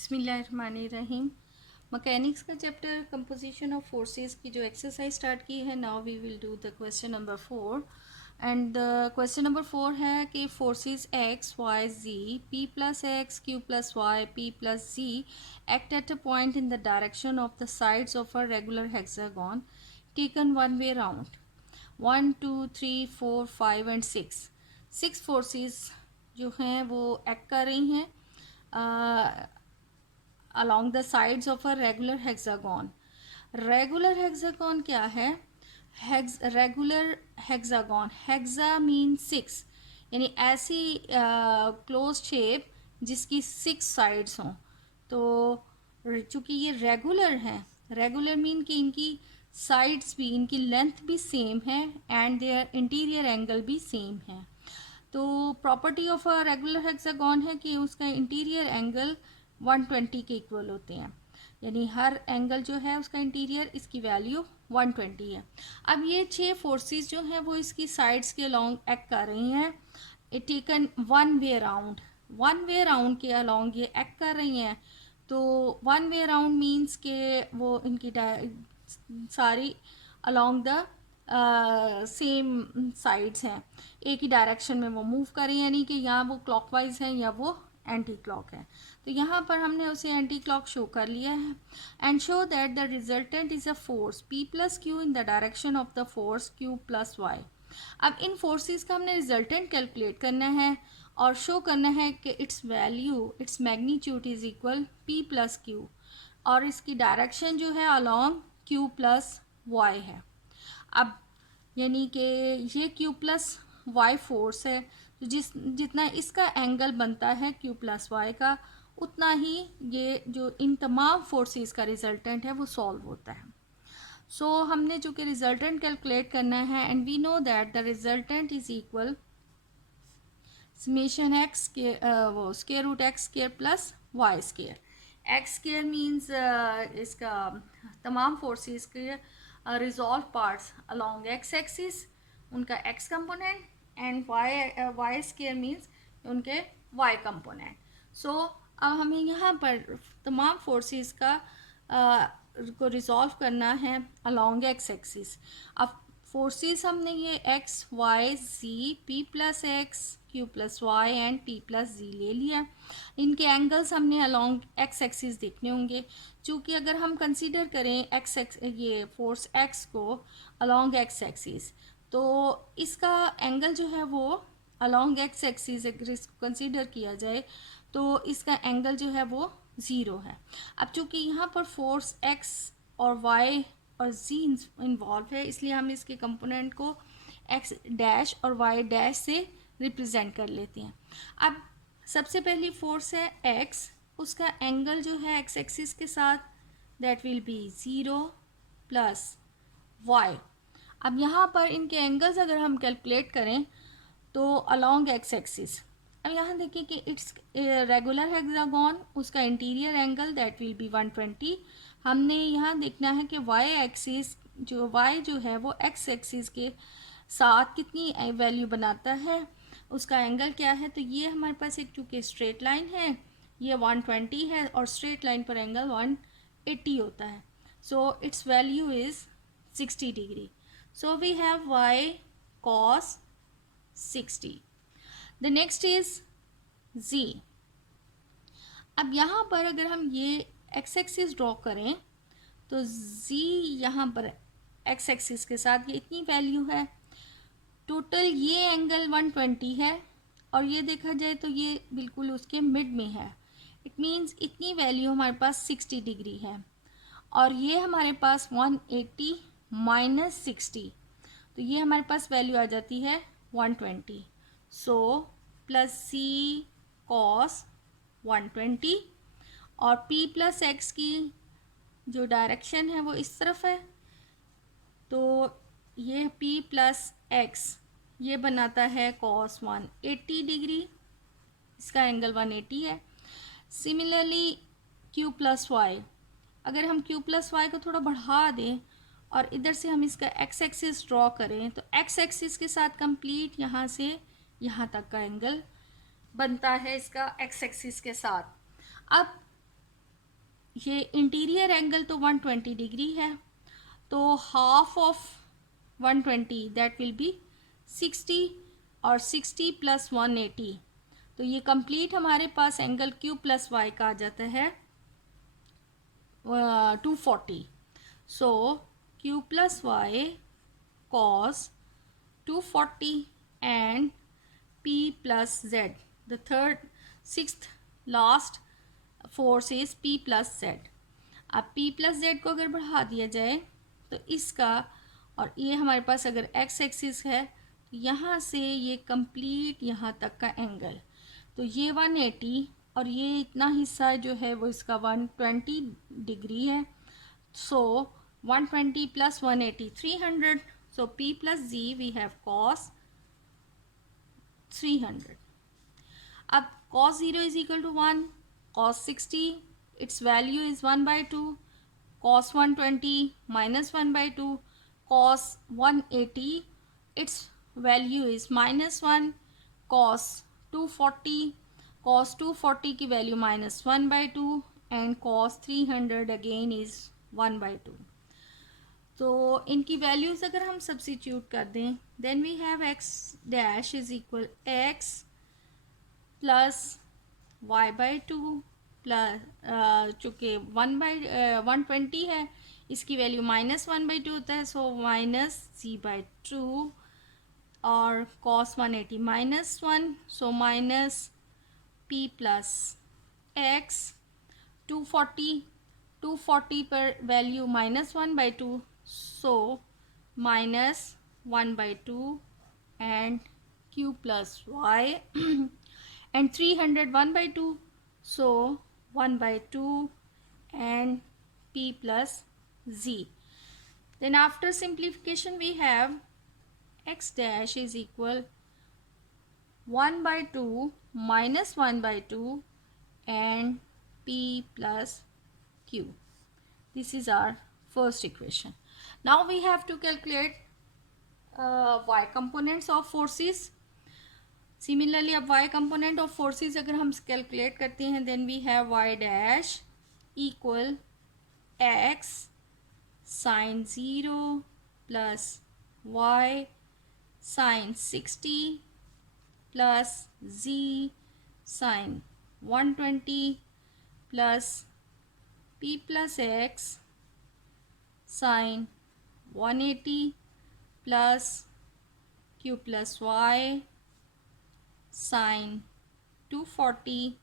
बिस्मिल्लाहिर्रहमानिर्रहीम। मैकेनिक्स का chapter composition of forces की जो एक्सरसाइज स्टार्ट की है, now we will do the question number 4। And the question number 4 है कि forces x y g p plus x q plus y p plus g act at a point in the direction of the sides of a regular hexagon taken one way round. 1 2 3 4 5 and 6 forces जो हैं वो act कर रही हैं along the sides of a regular hexagon. Regular hexagon क्या है? Regular hexagon, hexa means 6, यानी ऐसी क्लोज शेप जिसकी 6 साइड्स हों। तो चूँकि ये रेगुलर हैं, रेगुलर मीन कि इनकी साइड्स भी, इनकी लेंथ भी सेम है एंड देयर इंटीरियर एंगल भी सेम है। तो property of a regular hexagon है कि उसका इंटीरियर एंगल 120 के इक्वल होते हैं, यानी हर एंगल जो है उसका इंटीरियर, इसकी वैल्यू 120 है। अब ये 6 फोर्सेस जो हैं वो इसकी साइड्स के अलोंग एक्ट कर रही हैं। It taken one way round के अलोंग ये एक्ट कर रही हैं। तो वन वे राउंड मीन्स के वो इनकी सारी अलोंग द सेम साइड्स हैं, एक ही डायरेक्शन में वो मूव कर रही हैं, यानी कि यहाँ वो क्लॉकवाइज है या वो एंटी क्लॉक है। तो यहाँ पर हमने उसे एंटी क्लॉक शो कर लिया है। And show that the resultant is a force p plus q in the direction of the force q plus y. अब इन फोर्सेस का हमने रिजल्टेंट कैलकुलेट करना है और शो करना है कि it's value, its magnitude is equal P plus Q, और इसकी डायरेक्शन जो है अलॉन्ग क्यू प्लस वाई है। अब यानी कि ये क्यू प्लस वाई फोर्स है, तो जितना इसका एंगल बनता है क्यू प्लस वाई का, उतना ही ये जो इन तमाम फोर्सेस का रिजल्टेंट है वो सॉल्व होता है। सो हमने जो कि रिजल्टेंट कैलकुलेट करना है, and we know that the resultant is equal summation x के वो square root x square plus y square. X square means इसका तमाम फोर्सेस के resolve parts along x axis, उनका x component, and y square means उनके y component. So अब हमें यहाँ पर तमाम फोर्सेस का को रिजॉल्व करना है अलोंग एक्स एक्सिस। अब फोर्सेस हमने ये x y g p plus x q plus y and p plus g ले लिया। इनके एंगल्स हमने अलोंग एक्स एक्सिस देखने होंगे। चूँकि अगर हम कंसीडर करें ये फोर्स एक्स को अलोंग एक्स एक्सिस, तो इसका एंगल जो है वो अलोंग एक्स एक्सिस अगर इसको कंसीडर किया जाए तो इसका एंगल जो है वो 0 है। अब चूँकि यहाँ पर फोर्स एक्स और वाई और जी इन्वॉल्व है, इसलिए हम इसके कंपोनेंट को एक्स डैश और वाई डैश से रिप्रेजेंट कर लेते हैं। अब सबसे पहली फोर्स है एक्स, उसका एंगल जो है एक्स एक्सिस के साथ that will be 0 plus y. अब यहाँ पर इनके एंगल्स अगर हम कैलकुलेट करें तो अलोंग एक्स एक्सिस, अब यहाँ देखिए कि इट्स रेगुलर हेक्सागन, उसका interior angle that will B 120। हमने यहाँ देखना है कि वाई एक्सिस जो वाई जो है वो एक्स एक्सिस के साथ कितनी वैल्यू बनाता है, उसका एंगल क्या है। तो ये हमारे पास एक चूँकि स्ट्रेट लाइन है, ये 120 है और स्ट्रेट लाइन पर एंगल 180 होता है। So its value is 60 degree. So we have y cos 60। The next is z। अब यहाँ पर अगर हम ये एक्स एक्सिस ड्रॉ करें तो z यहाँ पर एक्स एक्सिस के साथ ये इतनी वैल्यू है। टोटल ये एंगल 120 है और ये देखा जाए तो ये बिल्कुल उसके मिड में है। इट मीन्स इतनी वैल्यू हमारे पास 60 डिग्री है और ये हमारे पास 180 माइनस 60, तो ये हमारे पास वैल्यू आ जाती है 120। सो प्लस सी कॉस 120 और p प्लस एक्स की जो डायरेक्शन है वो इस तरफ है, तो ये p प्लस एक्स ये बनाता है cos 180 डिग्री, इसका एंगल 180 है। सिमिलरली q प्लस वाई, अगर हम q प्लस वाई को थोड़ा बढ़ा दें और इधर से हम इसका x एक्सिस ड्रॉ करें तो x एक्सिस के साथ कंप्लीट यहाँ से यहाँ तक का एंगल बनता है इसका x एक्सिस के साथ। अब ये इंटीरियर एंगल तो 120 डिग्री है, तो half of 120 that will be 60 और 60 प्लस 180, तो ये कंप्लीट हमारे पास एंगल क्यू प्लस वाई का आ जाता है 240. So q plus y cos 240 and p plus z. The third, sixth, last force is p plus z. अब p plus z को अगर बढ़ा दिया जाए तो इसका, और ये हमारे पास अगर x एक्सिस है तो यहाँ से ये कंप्लीट यहाँ तक का एंगल, तो ये 180 और ये इतना हिस्सा जो है वो इसका 120 डिग्री है. सो 120 plus 180 300. So p plus z we have cos 300. अब cos 0 is equal to 1, cos 60 its value is 1 by 2, cos 120 minus 1 by 2, cos 180 its value is minus 1, cos 240 की value minus 1 by 2 and cos 300 again is 1 by 2. तो इनकी values अगर हम substitute कर दें then we have x dash is equal x plus y by two plus, चूँकि 120 है इसकी वैल्यू माइनस 1/2 होता है, so minus g by two, और cos 180 minus 1, so minus p plus x 240 पर value minus 1/2, so minus 1/2 and q plus y and 300 1/2, so 1/2 and p plus z. Then after simplification we have x dash is equal 1/2 minus 1/2 and p plus q. This is our first equation. Now we have to calculate y components of forces. Similarly, अब y component of forces अगर हम calculate करते हैं then we have y dash equal x sin 0 plus y sin 60 plus z sin 120 plus p plus x sin 180 plus q plus y sin 240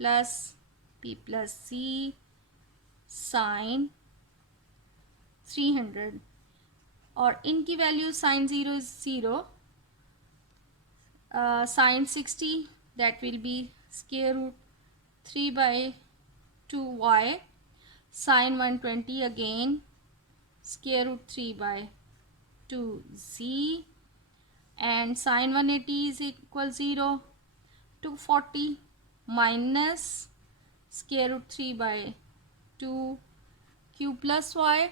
plus p plus z sin 300, और इनकी value sin 0 is 0, sin 60 that will be square root 3/2y, sin 120 again square root 3/2z, and sin 180 is equal 0, 240 minus square root 3/2 q plus y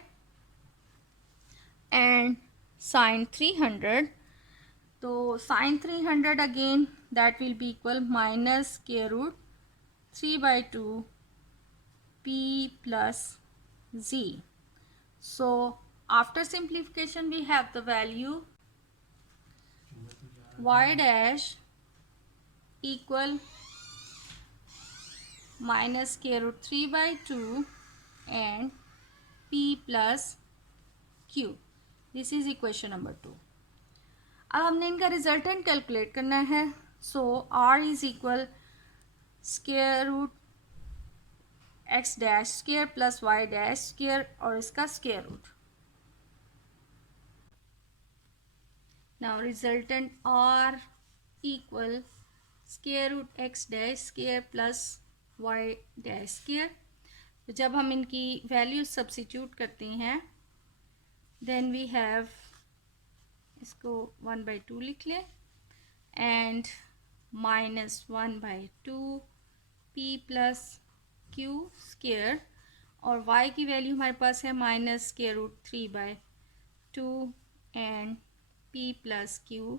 and sin 300. तो sin 300 again that will be equal minus square root 3/2 p plus z. So after simplification we have the value y dash equal minus square root 3/2 and p plus q. This is equation number 2. अब हमने इनका resultant calculate करना है. So r is equal square root x dash square plus y dash square और इसका square root. Now resultant r equal square root x dash square plus y dash square. तो जब हम इनकी वैल्यू सब्सिट्यूट करते हैं देन वी हैव, इसको 1/2 लिख लें and minus 1/2 p plus q square, और y की वैल्यू हमारे पास है minus square root 3/2 and p plus q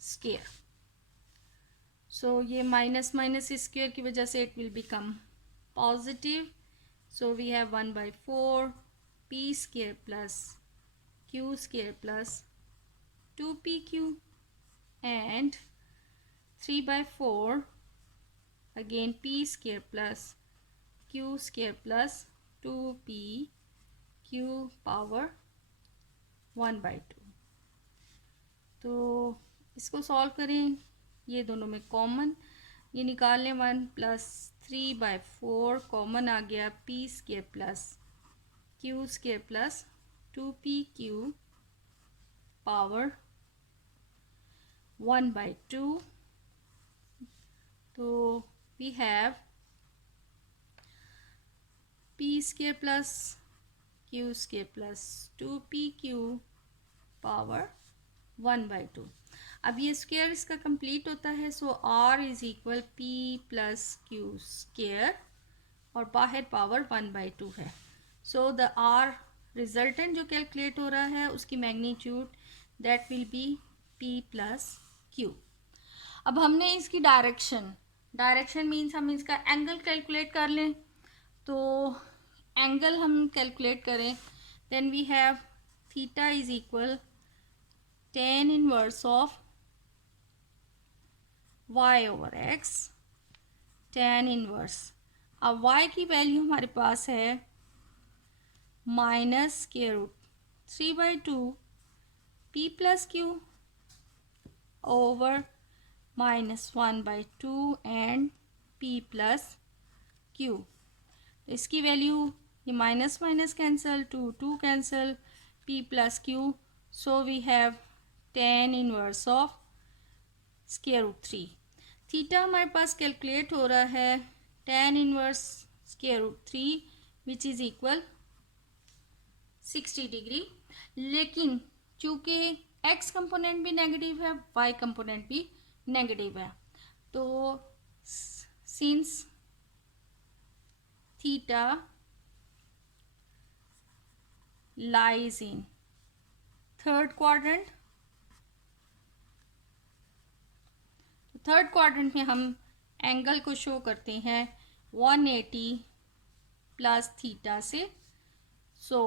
square. So ये माइनस माइनस स्क्वायर की वजह से it will become positive, so we have 1 by 4 p square plus q square plus 2pq, and 3 by 4 again p square plus q square plus 2pq power 1 by 2। तो इसको solve करें, ये दोनों में common, ये निकाल लें 1 प्लस 3 बाई 4 कॉमन आ गया p square plus q square plus 2pq power 1 by 2। तो we have p square plus q square plus 2pq power 1 by 2। अब ये स्क्वायर इसका कंप्लीट होता है, so r is equal p plus Q square और बाहर पावर 1 by 2 है। So the r resultant जो कैलकुलेट हो रहा है उसकी magnitude that will B p plus q। अब हमने इसकी डायरेक्शन मीन्स हम इसका एंगल कैलकुलेट कर लें, तो एंगल हम कैलकुलेट करें, then we have theta is equal tan inverse of y over x, tan inverse. अब y की वैल्यू हमारे पास है minus square root 3/2 p plus q over -1/2 and p plus q. इसकी वैल्यू ये minus minus cancel, 2 cancel, p plus q, so we have tan inverse of square root 3। Theta हमारे पास calculate हो रहा है tan inverse square root 3 which is equal 60 degree, लेकिन चूँकि x component भी नेगेटिव है, y कंपोनेंट भी नेगेटिव है, तो since theta lies in third quadrant, third quadrant में हम एंगल को शो करते हैं 180 प्लस थीटा से। सो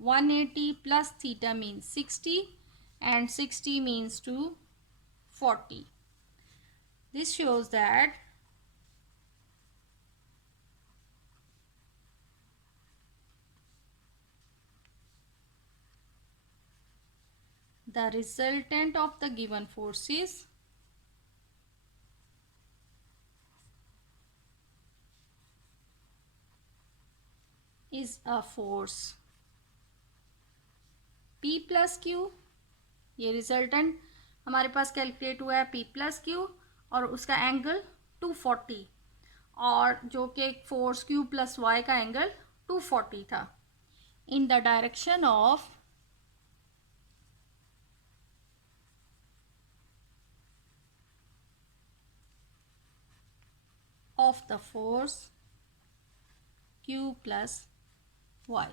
180 plus theta means 60 and 60 means to 40. This shows that the resultant of the given forces is a force P plus Q. ये resultant हमारे पास calculate हुआ है P प्लस क्यू और उसका एंगल 240, और जो कि फोर्स Q प्लस वाई का एंगल 240 था, इन the direction of the force Q plus Y।